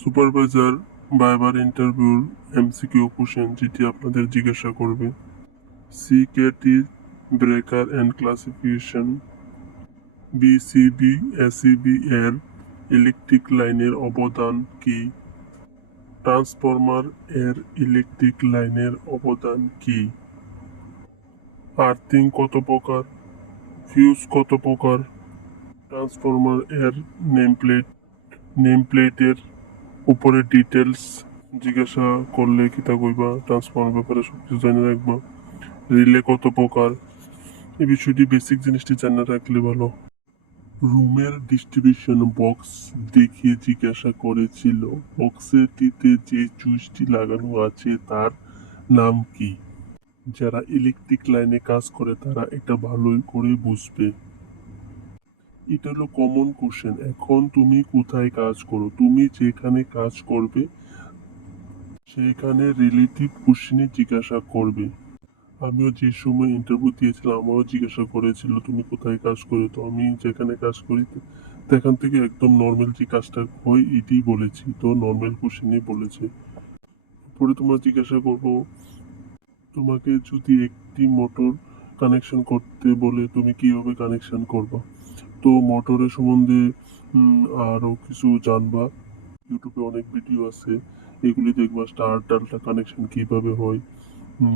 Supervisor ভাইবার ইন্টারভিউর MCQ question যেটি আপনাদের জিজ্ঞাসা করবে। Circuit breaker and classification, VCB ACB এর ইলেকট্রিক লাইনের অবদান কি? ট্রান্সফরমার এর ইলেকট্রিক লাইনের অবদান কি? আর্থিং কত প্রকার? ফিউজ কত প্রকার? ট্রান্সফরমার এর নেমপ্লেটের উপরে ডিটেলস জিজ্ঞাসা করলে কিতা কইবা? ট্রান্সফরমার ব্যাপারে সবকিছু জানিয়ে রাখবা। রিলে কত প্রকার? এই বিষয়টি বেসিক জিনিসটি জানা রাখলে ভালো। রুমের ডিস্ট্রিবিউশন বক্স দেখিয়ে জিজ্ঞাসা করেছিল, বক্সটিতে যে সুইচটি লাগানো আছে তার নাম কি? যারা ইলেকট্রিক লাইনে কাজ করে তারা এটা ভালোই করে বুঝবে। এটা হলো কমন কোশ্চেন। এখন তুমি কোথায় কাজ করো? তুমি যেখানে কাজ করবে সেইখানে রিলেটিভ কোশ্চেনে জিজ্ঞাসা করবে। আমিও যে সময় ইন্টারভিউ দিয়েছিলাম আমারও জিজ্ঞাসা করেছিল তুমি কোথায় কাজ করো, তো আমি যেখানে কাজ করি তো এখান থেকে একদম নর্মাল যে কাজটা হয় এটি বলেছি, তো নর্মাল কোশ্চেনই বলেছে। পরে তোমরা জিজ্ঞাসা করবো তোমাকে যদি একটি মোটর কানেকশন করতে বলে তুমি কিভাবে কানেকশন করবা। তো মোটরের সম্বন্ধে আরও কিছু জানবা। ইউটিউবে অনেক ভিডিও আছে, এগুলি দেখবা। স্টার ডালটা কানেকশন কিভাবে হয়,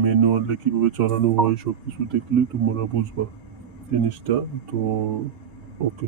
ম্যানুয়ালে কিভাবে চালানো হয়, সব কিছু দেখলে তোমরা বুঝবা জিনিসটা। তো ওকে।